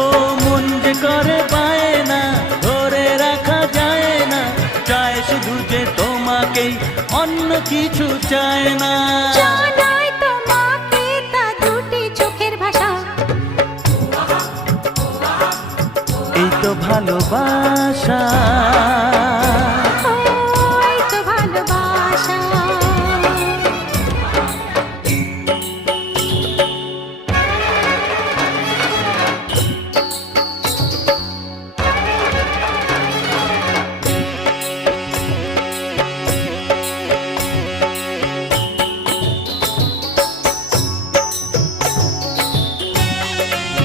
ও মন যে করে পায় না, ধরে রাখা যায় না, চায় শুধু যে তোমাকেই, অন্য কিছু চায় না। জানাই তোমাকে তা দুটি চোখের ভাষা, এই তো ভালোবাসা।